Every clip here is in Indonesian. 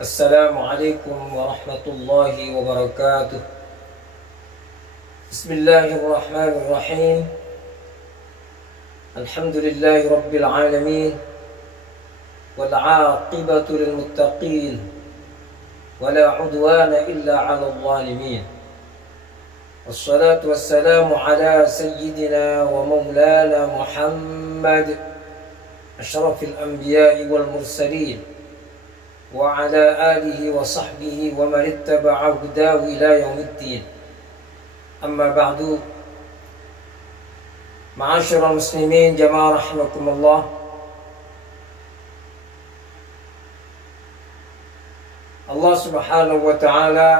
السلام عليكم ورحمة الله وبركاته. بسم الله الرحمن الرحيم. الحمد لله رب العالمين، والعاقبة للمتقين، ولا عدوان إلا على الظالمين. والصلاة والسلام على سيدنا ومولانا محمد أشرف الأنبياء والمرسلين، وعلى آله وصحبه ومن اتبع هداه إلى يوم الدين. أما بعد، معاشر المسلمين جماعة رحمكم الله. Allah Subhanahu wa Ta'ala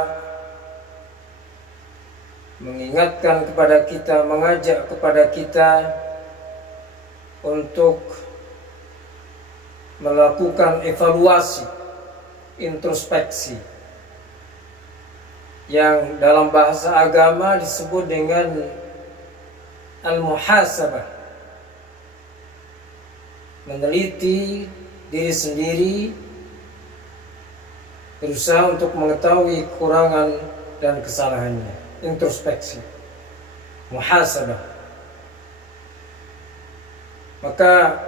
mengingatkan kepada kita, mengajak kepada kita untuk melakukan evaluasi, introspeksi, yang dalam bahasa agama disebut dengan al-muhasabah. Meneliti diri sendiri, berusaha untuk mengetahui kekurangan dan kesalahannya. Introspeksi, muhasabah. Maka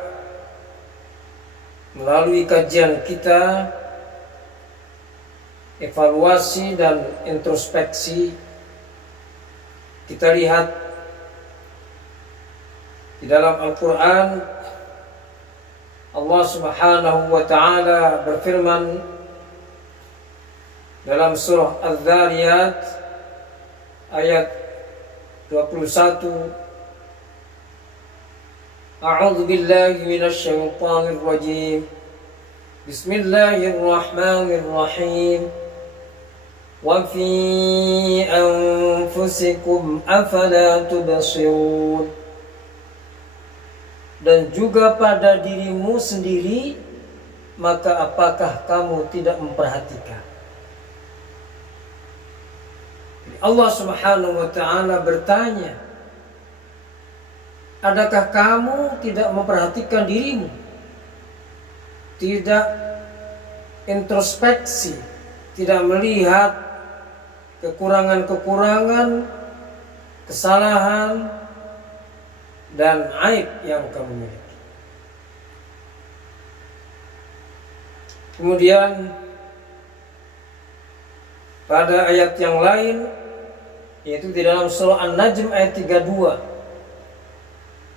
melalui kajian kita, evaluasi dan introspeksi, kita lihat di dalam Al-Quran Allah Subhanahu wa Ta'ala berfirman dalam surah Al-Dhariyat ayat 21, A'udzu billahi minasy syaithanir rajim. Bismillahirrahmanirrahim. Wa fi anfusikum afala tubsirun. Dan juga pada dirimu sendiri, maka apakah kamu tidak memperhatikan? Allah Subhanahu wa Ta'ala bertanya, adakah kamu tidak memperhatikan dirimu? Tidak introspeksi, tidak melihat kekurangan-kekurangan, kesalahan, dan aib yang kamu miliki. Kemudian pada ayat yang lain, yaitu di dalam surah An-Najm ayat 32,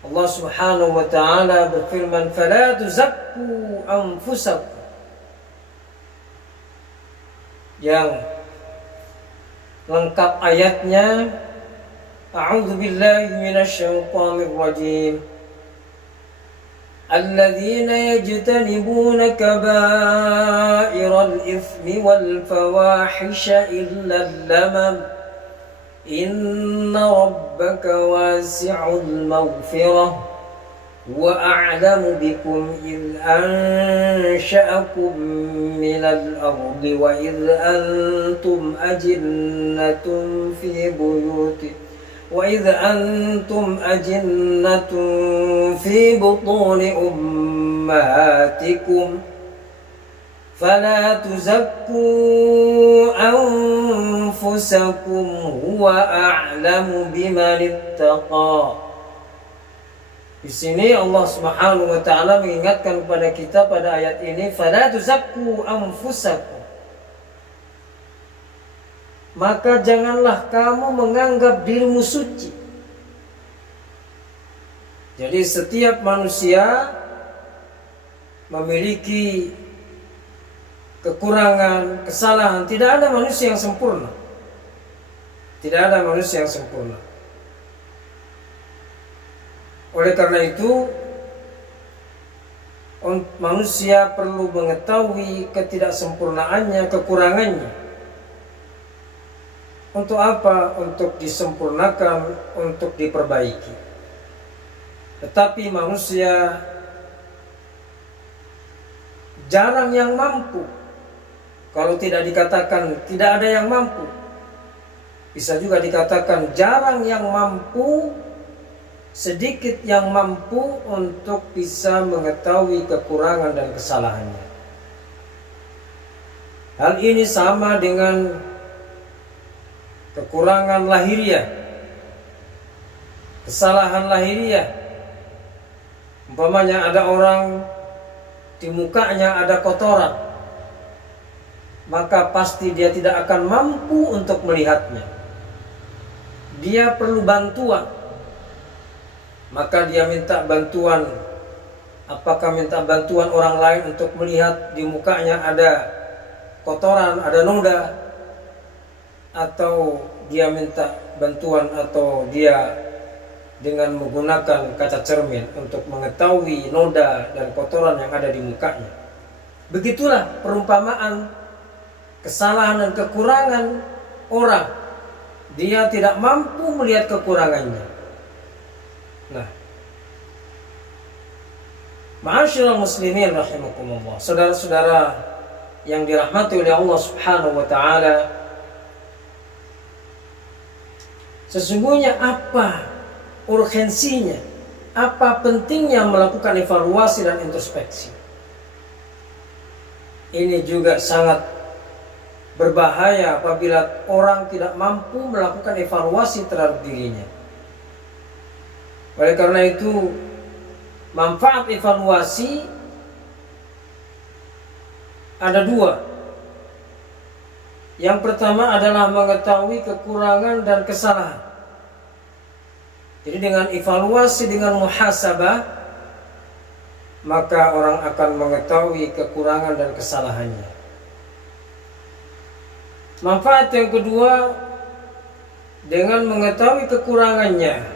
Allah Subhanahu wa Ta'ala berfirman, "Fala tuzakku anfusakum." Yang lengkap ayatnya, A'udzu billahi minasy syaithanir rajim. Alladzina yajtanibuna kaba'iral itsmi wal fawahisha illa al-lamam. Inna rabbaka wasi'ul maghfirah wa a'lamu bikum idh ansha'akum minal ardi wa idh antum ajinnatun fi butuni ummahatikum فلا تزكوا أنفسكم هو أعلم بمن اتقى. Di sini Allah Subhanahu wa Ta'ala mengingatkan kepada kita pada ayat ini, fala tuzakku anfusakum. Maka janganlah kamu menganggap dirimu suci. Jadi setiap manusia memiliki kekurangan, kesalahan. Tidak ada manusia yang sempurna. Tidak ada manusia yang sempurna. Oleh karena itu, manusia perlu mengetahui ketidaksempurnaannya, kekurangannya. Untuk apa? Untuk disempurnakan, untuk diperbaiki. Tetapi manusia jarang yang mampu. Kalau tidak dikatakan tidak ada yang mampu, bisa juga dikatakan jarang yang mampu, sedikit yang mampu untuk bisa mengetahui kekurangan dan kesalahannya. Hal ini sama dengan kekurangan lahiriah, kesalahan lahiriah. Umpamanya ada orang di mukanya ada kotoran, maka pasti dia tidak akan mampu untuk melihatnya. Dia perlu bantuan, maka dia minta bantuan. Apakah minta bantuan orang lain untuk melihat di mukanya ada kotoran, ada noda, atau dia minta bantuan, atau dia dengan menggunakan kaca cermin untuk mengetahui noda dan kotoran yang ada di mukanya. Begitulah perumpamaan kesalahan dan kekurangan orang. Dia tidak mampu melihat kekurangannya. Nah, ma'asyiral muslimin rahimakumullah, saudara-saudara yang dirahmati oleh Allah Subhanahu wa taala, sesungguhnya apa urgensinya, apa pentingnya melakukan evaluasi dan introspeksi. Ini juga sangat berbahaya apabila orang tidak mampu melakukan evaluasi terhadap dirinya. Oleh karena itu, manfaat evaluasi ada dua. Yang pertama adalah mengetahui kekurangan dan kesalahan. Jadi dengan evaluasi, dengan muhasabah, maka orang akan mengetahui kekurangan dan kesalahannya. Manfaat yang kedua, dengan mengetahui kekurangannya,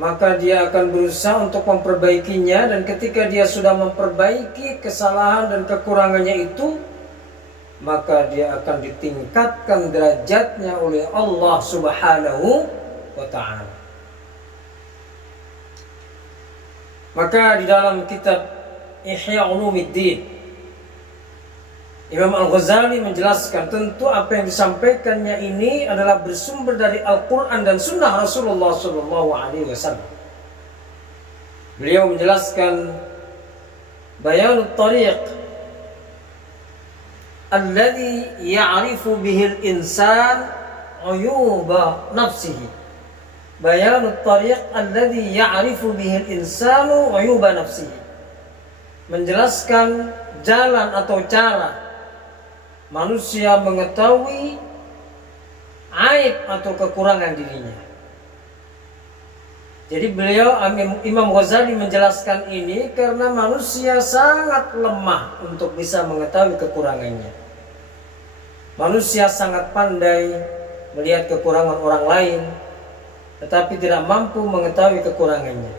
maka dia akan berusaha untuk memperbaikinya. Dan ketika dia sudah memperbaiki kesalahan dan kekurangannya itu, maka dia akan ditingkatkan derajatnya oleh Allah Subhanahu wa ta'ala. Maka di dalam kitab Ihya Ulumuddin, Imam Al-Ghazali menjelaskan tentu apa yang disampaikannya ini adalah bersumber dari Al-Quran dan Sunnah Rasulullah SAW. Beliau menjelaskan bayanut tariq alladhi ya'rifu bihil insan uyuba nafsihi. Bayanut tariq alladhi ya'rifu bihil insanu uyuba nafsihi. Menjelaskan jalan atau cara manusia mengetahui aib atau kekurangan dirinya. Jadi beliau, Imam Ghazali menjelaskan ini karena manusia sangat lemah untuk bisa mengetahui kekurangannya. Manusia sangat pandai melihat kekurangan orang lain, tetapi tidak mampu mengetahui kekurangannya.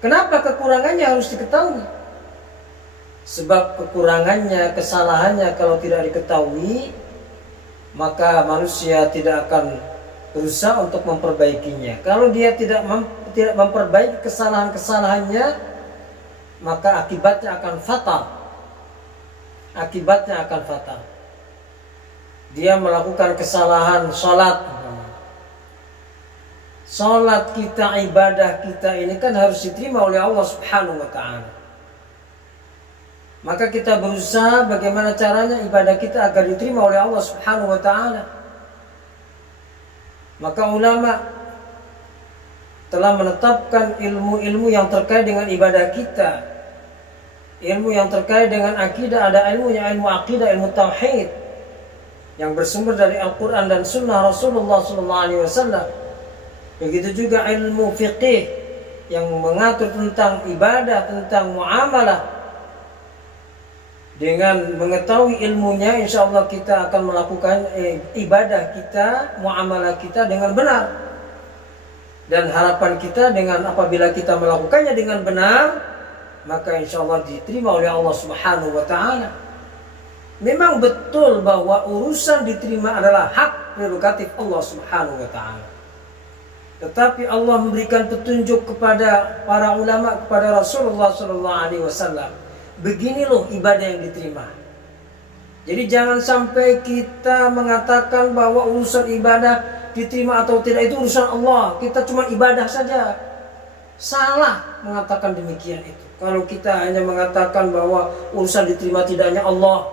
Kenapa kekurangannya harus diketahui? Sebab kekurangannya, kesalahannya kalau tidak diketahui, maka manusia tidak akan berusaha untuk memperbaikinya. Kalau dia tidak memperbaiki kesalahan-kesalahannya, maka akibatnya akan fatal. Akibatnya akan fatal. Dia melakukan kesalahan sholat. Sholat kita, ibadah kita ini kan harus diterima oleh Allah Subhanahu wa ta'ala. Maka kita berusaha bagaimana caranya ibadah kita agar diterima oleh Allah Subhanahu wa ta'ala. Maka ulama telah menetapkan ilmu-ilmu yang terkait dengan ibadah kita. Ilmu yang terkait dengan akidah, ada ilmunya, ilmu akidah, ilmu tauhid yang bersumber dari Al-Quran dan Sunnah Rasulullah SAW. Begitu juga ilmu fiqih yang mengatur tentang ibadah, tentang muamalah. Dengan mengetahui ilmunya, insya Allah kita akan melakukan ibadah kita, muamalah kita dengan benar. Dan harapan kita dengan apabila kita melakukannya dengan benar, maka insya Allah diterima oleh Allah Subhanahu wa ta'ala. Memang betul bahwa urusan diterima adalah hak prerogatif Allah Subhanahu wa ta'ala. Tetapi Allah memberikan petunjuk kepada para ulama, kepada Rasulullah SAW. Begini loh ibadah yang diterima. Jadi jangan sampai kita mengatakan bahwa urusan ibadah diterima atau tidak itu urusan Allah. Kita cuma ibadah saja. Salah mengatakan demikian itu. Kalau kita hanya mengatakan bahwa urusan diterima tidaknya Allah,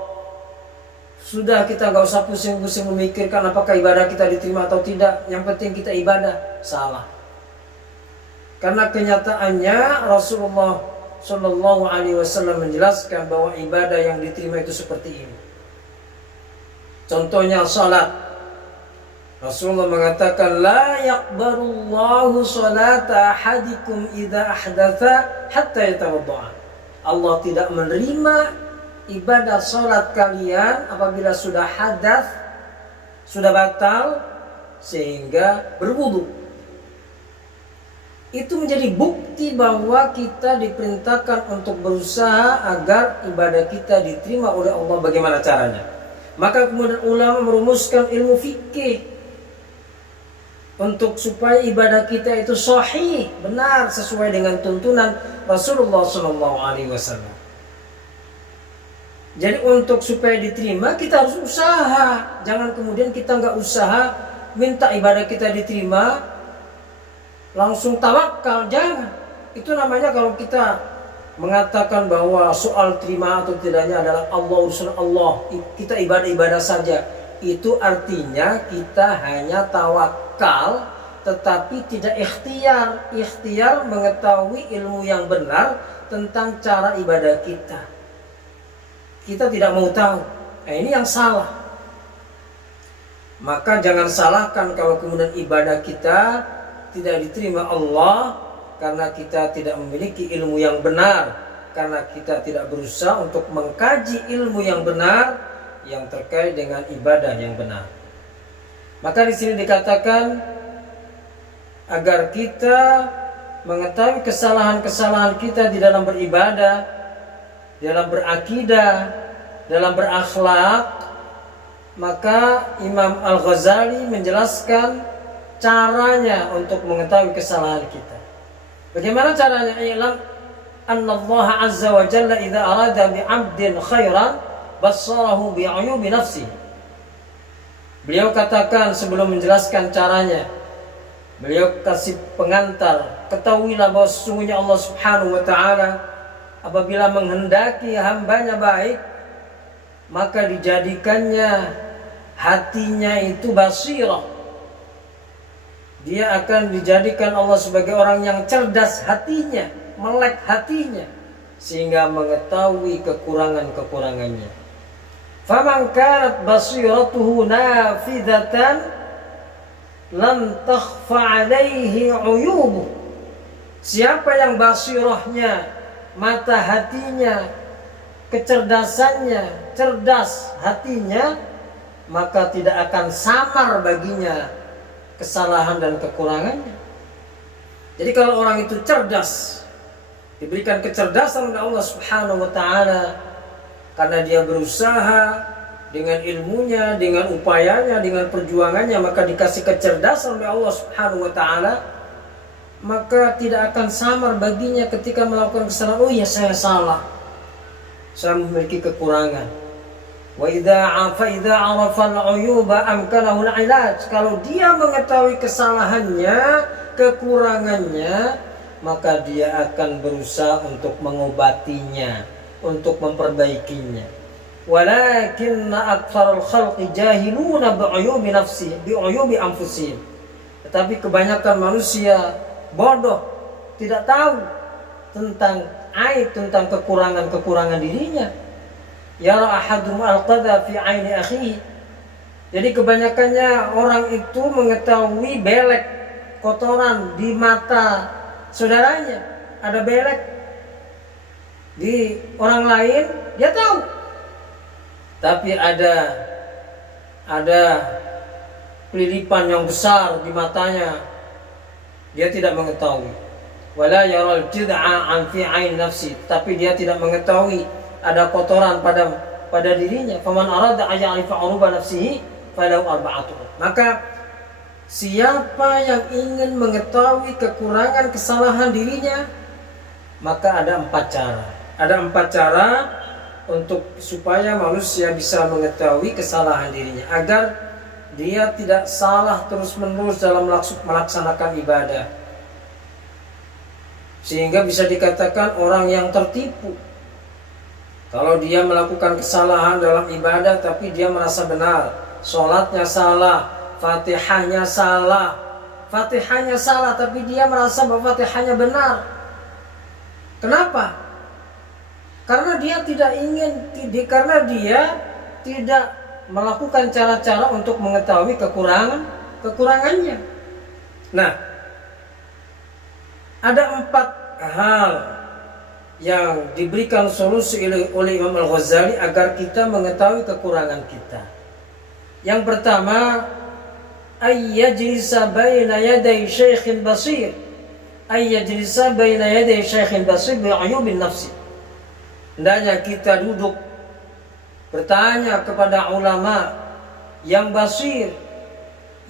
Sudah, kita nggak usah pusing-pusing memikirkan apakah ibadah kita diterima atau tidak. Yang penting kita ibadah. Salah. Karena kenyataannya Rasulullah Shallallahu Alaihi Wasallam menjelaskan bahwa ibadah yang diterima itu seperti ini. Contohnya salat. Rasulullah mengatakan, la yaqbalullahu salata ahadikum idza ahdatha hatta yatawadda. Allah tidak menerima ibadah salat kalian apabila sudah hadas, sudah batal sehingga berwudu. Itu menjadi bukti bahwa kita diperintahkan untuk berusaha agar ibadah kita diterima oleh Allah. Bagaimana caranya? Maka kemudian ulama merumuskan ilmu fikih untuk supaya ibadah kita itu sahih, benar, sesuai dengan tuntunan Rasulullah SAW. Jadi untuk supaya diterima kita harus usaha. Jangan kemudian kita nggak usaha, minta ibadah kita diterima, langsung tawakal. Jangan. Itu namanya kalau kita mengatakan bahwa soal terima atau tidaknya adalah Allah, urusan Allah, kita ibadah-ibadah saja. Itu artinya kita hanya tawakal tetapi tidak ikhtiar. Ikhtiar mengetahui ilmu yang benar tentang cara ibadah kita. Kita tidak mau tahu. Nah, ini yang salah. Maka jangan salahkan kalau kemudian ibadah kita tidak diterima Allah karena kita tidak memiliki ilmu yang benar, karena kita tidak berusaha untuk mengkaji ilmu yang benar yang terkait dengan ibadah yang benar. Maka di sini dikatakan agar kita mengetahui kesalahan-kesalahan kita di dalam beribadah, dalam berakidah, dalam berakhlak. Maka Imam Al-Ghazali menjelaskan caranya untuk mengetahui kesalahan kita. Bagaimana caranya? Ilam anna Allah azza wa jalla idza arada bi 'abdin khairan bassarahu bi 'uyubi nafsi. Beliau katakan sebelum menjelaskan caranya, beliau kasih pengantar, ketahuilah bahwa sesungguhnya Allah Subhanahu wa taala apabila menghendaki hambanya baik, maka dijadikannya hatinya itu basirah. Dia akan dijadikan Allah sebagai orang yang cerdas hatinya, melek hatinya, sehingga mengetahui kekurangan-kekurangannya. Faman kanat basiratuhu nafidatan lam takhfa alaihi uyubuh. Siapa yang basirahnya, mata hatinya, kecerdasannya, cerdas hatinya, maka tidak akan samar baginya kesalahan dan kekurangannya. Jadi kalau orang itu cerdas, diberikan kecerdasan oleh Allah Subhanahu wa taala karena dia berusaha dengan ilmunya, dengan upayanya, dengan perjuangannya, maka dikasih kecerdasan oleh Allah Subhanahu wa taala, maka tidak akan samar baginya ketika melakukan kesalahan. Oh ya, saya salah, saya memiliki kekurangan. Wa idza 'arafa al-'uyuba amkanahu al-'ilaj. Kalau dia mengetahui kesalahannya, kekurangannya, maka dia akan berusaha untuk mengobatinya, untuk memperbaikinya. Walakinna aktsarul khalqi jahiluna bi'uyubi nafsi, bi'uyubi anfusihim. Tetapi kebanyakan manusia bodoh, tidak tahu tentang aib, tentang kekurangan-kekurangan dirinya. Yara ahadum al-qadha fi aini akhihi. Jadi kebanyakannya orang itu mengetahui belek, kotoran di mata saudaranya. Ada belek di orang lain, dia tahu. Tapi ada kelilipan yang besar di matanya, dia tidak mengetahui. Wala yaral jid'a an fi ain nafsi, tapi dia tidak mengetahui ada kotoran pada dirinya. Faman arada ay'arifa 'uruba nafsihi falahu arba'atu. Maka siapa yang ingin mengetahui kekurangan kesalahan dirinya, maka ada 4 cara. Ada 4 cara untuk supaya manusia bisa mengetahui kesalahan dirinya, agar dia tidak salah terus-menerus dalam melaksanakan ibadah, sehingga bisa dikatakan orang yang tertipu. Kalau dia melakukan kesalahan dalam ibadah tapi dia merasa benar, sholatnya salah, fatihahnya salah, tapi dia merasa bahwa fatihahnya benar. Kenapa? Karena dia tidak melakukan cara-cara untuk mengetahui kekurangannya. Nah, ada 4 hal yang diberikan solusi oleh Imam Al-Ghazali agar kita mengetahui kekurangan kita. Yang pertama, ayyajlisa baina yaday syaikhin basir. Ayyajlisa baina yaday syaikhin basir bi'ayubin nafsi. Hendaknya kita duduk bertanya kepada ulama yang basir,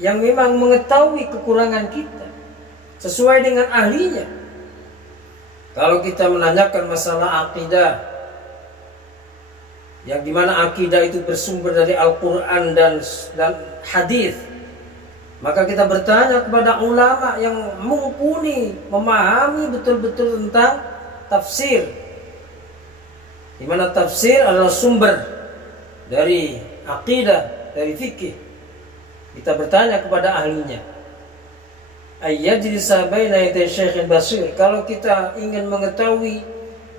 yang memang mengetahui kekurangan kita sesuai dengan ahlinya. Kalau kita menanyakan masalah akidah, yang dimana akidah itu bersumber dari Al-Quran dan hadis, maka kita bertanya kepada ulama yang mumpuni, memahami betul-betul tentang tafsir, dimana tafsir adalah sumber dari akidah, dari fikih. Kita bertanya kepada ahlinya. Ayyajlisa baina yaday syaikhin basir. Kalau kita ingin mengetahui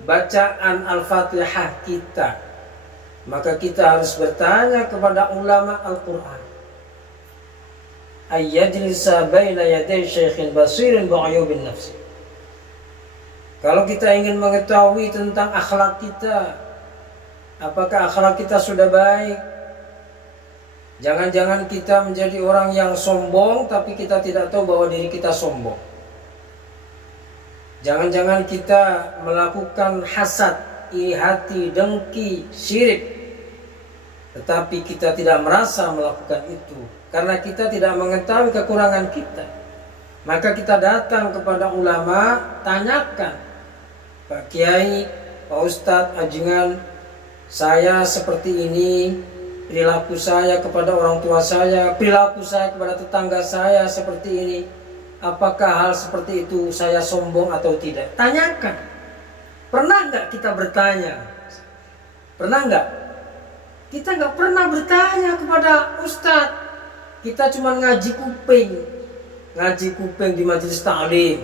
bacaan Al-Fatihah kita, maka kita harus bertanya kepada ulama Al-Quran. Ayyajlisa baina yaday syaikhin basirin bi'ayubin nafsi. Kalau kita ingin mengetahui tentang akhlak kita, apakah akhlak kita sudah baik? Jangan-jangan kita menjadi orang yang sombong tapi kita tidak tahu bahwa diri kita sombong. Jangan-jangan kita melakukan hasad, iri hati, dengki, syirik, tetapi kita tidak merasa melakukan itu karena kita tidak mengetahui kekurangan kita. Maka kita datang kepada ulama, tanyakan, Pak Kiai, Pak Ustadz, ajengan, saya seperti ini, perilaku saya kepada orang tua saya, perilaku saya kepada tetangga saya seperti ini. Apakah hal seperti itu saya sombong atau tidak? Tanyakan. Pernah nggak kita bertanya? Pernah nggak? Kita nggak pernah bertanya kepada ustadz. Kita cuma ngaji kuping di majelis ta'lim.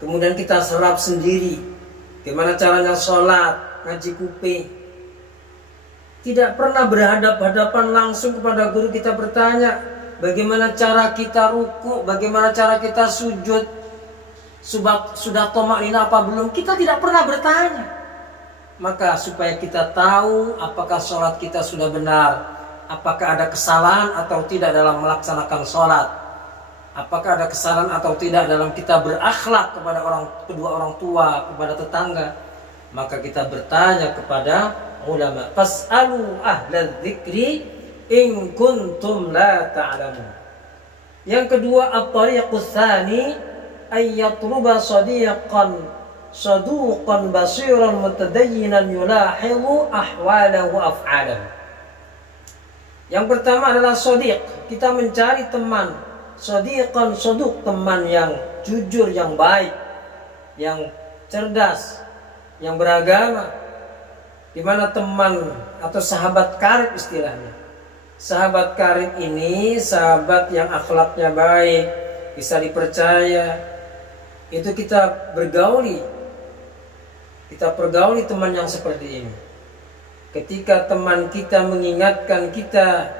Kemudian kita serap sendiri. Gimana caranya sholat, ngaji kuping. Tidak pernah berhadapan-hadapan langsung kepada guru kita bertanya, bagaimana cara kita ruku, bagaimana cara kita sujud, sudah tomaina apa belum, kita tidak pernah bertanya. Maka supaya kita tahu apakah sholat kita sudah benar, apakah ada kesalahan atau tidak dalam melaksanakan sholat, apakah ada kesalahan atau tidak dalam kita berakhlak kepada kedua orang tua, kepada tetangga, maka kita bertanya kepada ulama. Fas'alu ahlal dzikri in kuntum la ta'lamun. Yang kedua, at-tariqus tsani ay yatluba sadiqan saduqan basiran mutadayyinan yulahizu ahwalahu wa af'alahu. Yang pertama adalah shadiq, kita mencari teman, sadiqan saduq, teman yang jujur, yang baik, yang cerdas, yang beragama. Di mana teman atau sahabat karib istilahnya. Sahabat karib ini sahabat yang akhlaknya baik, bisa dipercaya. Itu kita pergauli teman yang seperti ini. Ketika teman kita mengingatkan kita,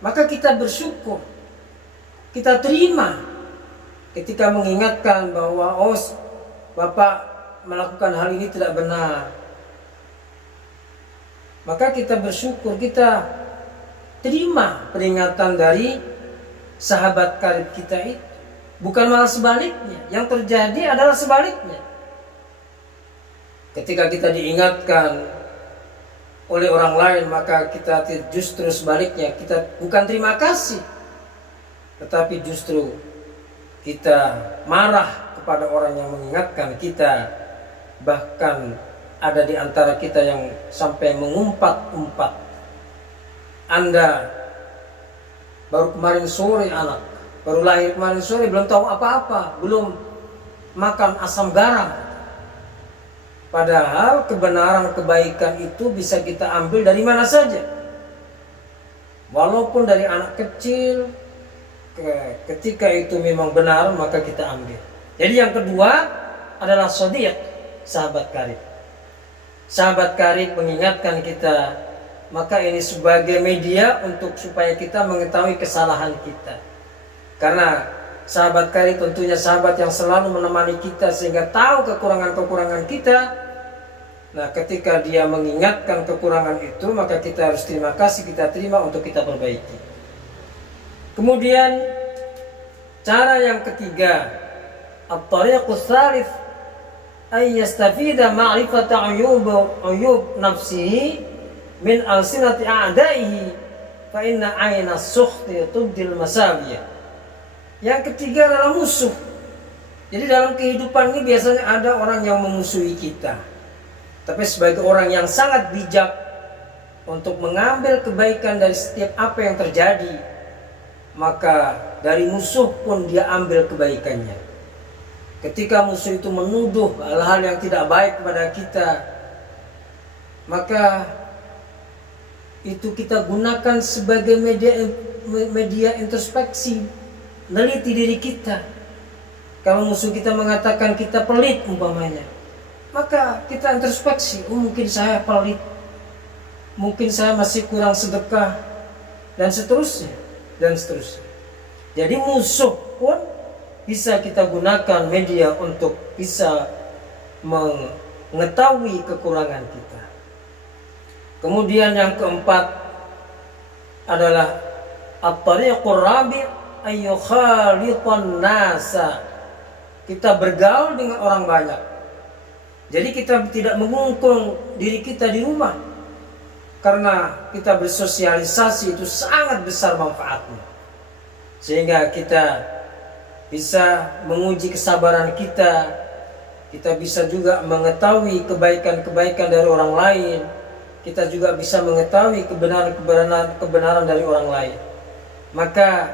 maka kita bersyukur, kita terima. Ketika mengingatkan bahwa Bapak melakukan hal ini tidak benar, maka kita bersyukur, kita terima peringatan dari sahabat karib kita itu. Bukan malah sebaliknya. Yang terjadi adalah sebaliknya. Ketika kita diingatkan oleh orang lain, maka kita justru sebaliknya, kita bukan terima kasih, tetapi justru kita marah kepada orang yang mengingatkan kita. Bahkan ada di antara kita yang sampai mengumpat-umpat. Anda baru kemarin sore baru lahir kemarin sore, belum tahu apa-apa, belum makan asam garam. Padahal kebenaran kebaikan itu bisa kita ambil dari mana saja. Walaupun dari anak kecil, ketika itu memang benar maka kita ambil. Jadi yang kedua adalah shadiq, sahabat karib. Sahabat karib mengingatkan kita, maka ini sebagai media untuk supaya kita mengetahui kesalahan kita. Karena sahabat karib tentunya sahabat yang selalu menemani kita sehingga tahu kekurangan-kekurangan kita. Nah, ketika dia mengingatkan kekurangan itu, maka kita harus terima kasih, kita terima untuk kita perbaiki. Kemudian cara yang ketiga, at-tariqus tsalits ay yastafida ma'rifata uyub nafsihi min alsinati a'daihi fa inna 'aina as-sukhti tubdil masawiyah. Yang ketiga adalah musuh. Jadi dalam kehidupan ini biasanya ada orang yang memusuhi kita. Tapi sebagai orang yang sangat bijak untuk mengambil kebaikan dari setiap apa yang terjadi, maka dari musuh pun dia ambil kebaikannya. Ketika musuh itu menuduh hal-hal yang tidak baik kepada kita, maka itu kita gunakan sebagai media introspeksi, neliti diri kita. Kalau musuh kita mengatakan kita pelit umpamanya, maka kita introspeksi, mungkin saya pelit, mungkin saya masih kurang sedekah, dan seterusnya, dan seterusnya. Jadi musuh pun bisa kita gunakan media untuk bisa mengetahui kekurangan kita. Kemudian yang keempat adalah at-tariqur rabi' ay yukhalitan nasa. Kita bergaul dengan orang banyak. Jadi kita tidak mengungkung diri kita di rumah, karena kita bersosialisasi itu sangat besar manfaatnya. Sehingga kita bisa menguji kesabaran kita, kita bisa juga mengetahui kebaikan-kebaikan dari orang lain, kita juga bisa mengetahui kebenaran dari orang lain. Maka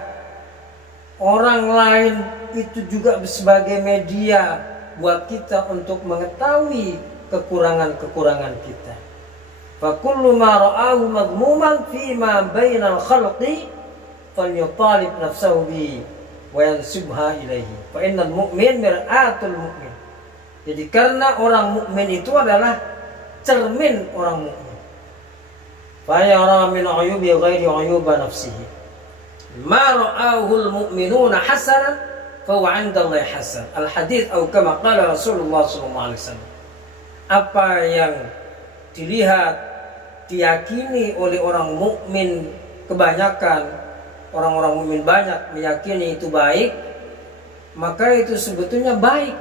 orang lain itu juga sebagai media buat kita untuk mengetahui kekurangan-kekurangan kita. Fa kullu ma ra'ahu madhmuman fi ma bainal khalqi falyutalib nafsahu bi wa yansibha ilaihi. Fa innal mu'min mir'atul mu'min. Jadi karena orang mukmin itu adalah cermin orang mukmin. Fa yara min uyubi ghairi uyuba nafsihi. Ma ra'ahu al-mu'minuna hasanan fahuwa 'inda Allah hasan. Al-hadits atau kama qala Rasulullah sallallahu alaihi wasallam. Apa yang dilihat, diyakini oleh orang mukmin kebanyakan, orang-orang mukmin banyak meyakini itu baik, maka itu sebetulnya baik.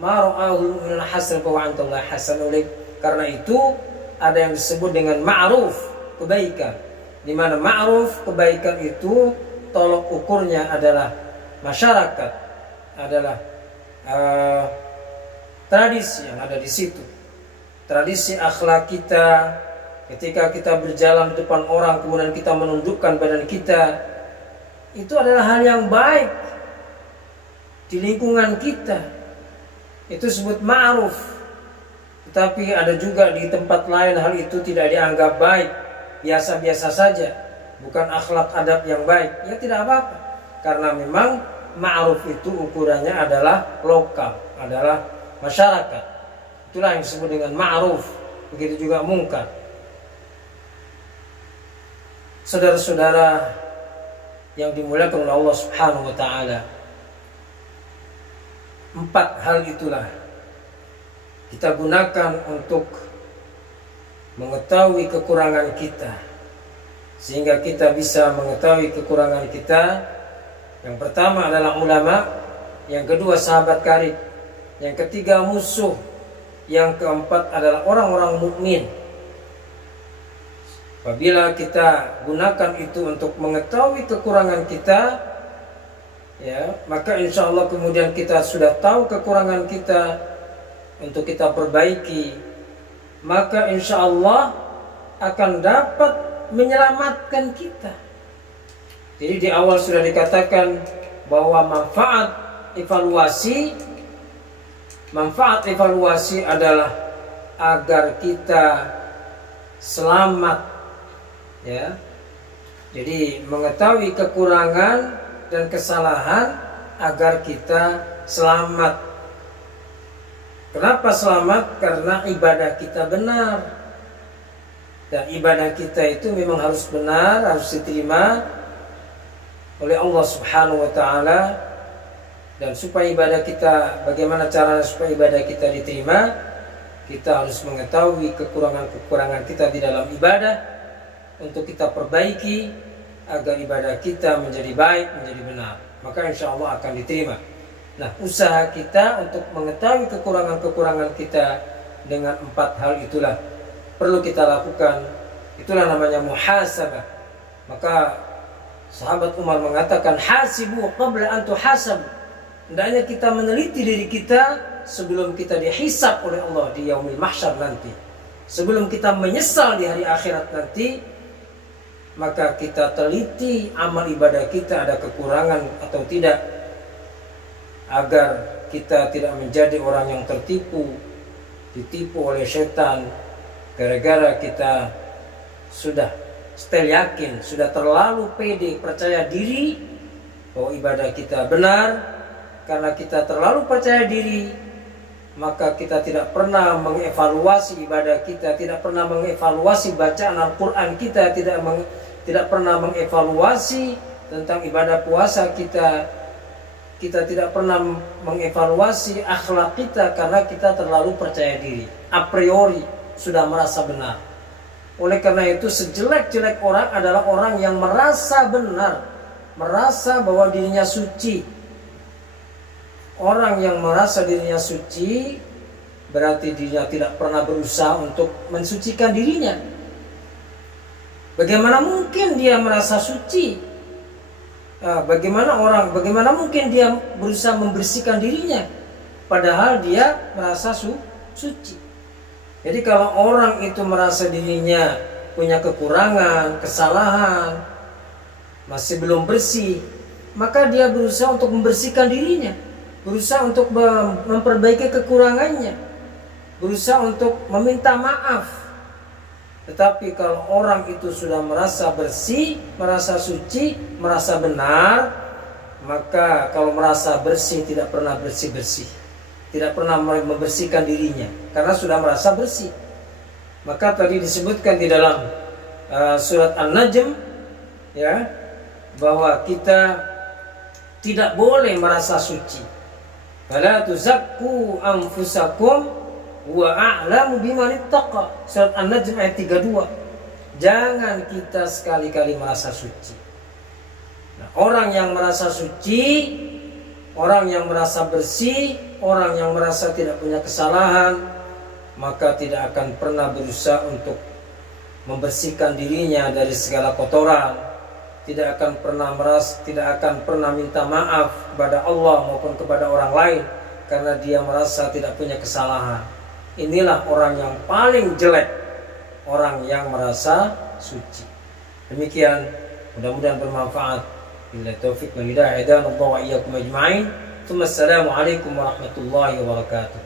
Ma ra'ahu al-mu'minuna hasan fahuwa 'inda Allah hasan. Oleh karena itu ada yang disebut dengan ma'ruf, kebaikan. Di mana ma'ruf, kebaikan itu tolok ukurnya adalah masyarakat, adalah tradisi yang ada di situ. Tradisi akhlak kita ketika kita berjalan di depan orang kemudian kita menundukkan badan kita, itu adalah hal yang baik di lingkungan kita. Itu disebut ma'ruf. Tetapi ada juga di tempat lain hal itu tidak dianggap baik, biasa-biasa saja, bukan akhlak adab yang baik. Ya tidak apa-apa, karena memang ma'ruf itu ukurannya adalah lokal, adalah masyarakat. Itulah yang disebut dengan ma'ruf. Begitu juga mungkar. Saudara-saudara yang dimuliakan oleh Allah Subhanahu wa taala, 4 hal itulah kita gunakan untuk mengetahui kekurangan kita, sehingga kita bisa mengetahui kekurangan kita. Yang pertama adalah ulama, yang kedua sahabat karib, yang ketiga musuh, yang keempat adalah orang-orang mukmin. Apabila kita gunakan itu untuk mengetahui kekurangan kita, ya, maka insya Allah kemudian kita sudah tahu kekurangan kita untuk kita perbaiki, maka insya Allah akan dapat menyelamatkan kita. Jadi di awal sudah dikatakan bahwa manfaat evaluasi adalah agar kita selamat, ya. Jadi mengetahui kekurangan dan kesalahan agar kita selamat. Kenapa selamat? Karena ibadah kita benar. Dan ibadah kita itu memang harus benar, harus diterima oleh Allah Subhanahu wa taala. Dan supaya ibadah kita, bagaimana caranya supaya ibadah kita diterima? Kita harus mengetahui kekurangan-kekurangan kita di dalam ibadah untuk kita perbaiki agar ibadah kita menjadi baik, menjadi benar. Maka insya Allah akan diterima. Nah, usaha kita untuk mengetahui kekurangan-kekurangan kita dengan 4 hal itulah perlu kita lakukan. Itulah namanya muhasabah. Maka sahabat Umar mengatakan, hasibu qabla an tuhasabu. Hendaknya kita meneliti diri kita sebelum kita dihisab oleh Allah di yaumil mahsyar nanti. Sebelum kita menyesal di hari akhirat nanti, maka kita teliti amal ibadah kita ada kekurangan atau tidak, agar kita tidak menjadi orang yang ditipu oleh setan gara-gara kita sudah setel yakin, sudah terlalu pede percaya diri bahwa ibadah kita benar. Karena kita terlalu percaya diri, maka kita tidak pernah mengevaluasi ibadah kita, tidak pernah mengevaluasi bacaan Al-Quran kita, tidak pernah mengevaluasi tentang ibadah puasa kita. Kita tidak pernah mengevaluasi akhlak kita karena kita terlalu percaya diri. A priori sudah merasa benar. Oleh karena itu sejelek-jelek orang adalah orang yang merasa benar, merasa bahwa dirinya suci. Orang yang merasa dirinya suci berarti dirinya tidak pernah berusaha untuk mensucikan dirinya. Bagaimana mungkin dia merasa suci? Bagaimana mungkin dia berusaha membersihkan dirinya padahal dia merasa suci. Jadi kalau orang itu merasa dirinya punya kekurangan, kesalahan, masih belum bersih, maka dia berusaha untuk membersihkan dirinya, berusaha untuk memperbaiki kekurangannya, berusaha untuk meminta maaf. Tetapi kalau orang itu sudah merasa bersih, merasa suci, merasa benar, maka kalau merasa bersih tidak pernah bersih-bersih, tidak pernah membersihkan dirinya karena sudah merasa bersih. Maka tadi disebutkan di dalam surat An-Najm, ya, bahwa kita tidak boleh merasa suci. Fala tuzakku anfusakum wa a'lamu biman ittaqa. Surat An-Najm ayat 32. Jangan kita sekali-kali merasa suci. Nah, orang yang merasa suci, orang yang merasa bersih, orang yang merasa tidak punya kesalahan, maka tidak akan pernah berusaha untuk membersihkan dirinya dari segala kotoran. Tidak akan pernah minta maaf kepada Allah maupun kepada orang lain karena dia merasa tidak punya kesalahan. Inilah orang yang paling jelek, orang yang merasa suci. Demikian, mudah-mudahan bermanfaat. Billahi taufiq wal hidayah, hidayana Allah wa iyyakum ajma'in. Assalamualaikum warahmatullahi wabarakatuh.